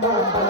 Bye.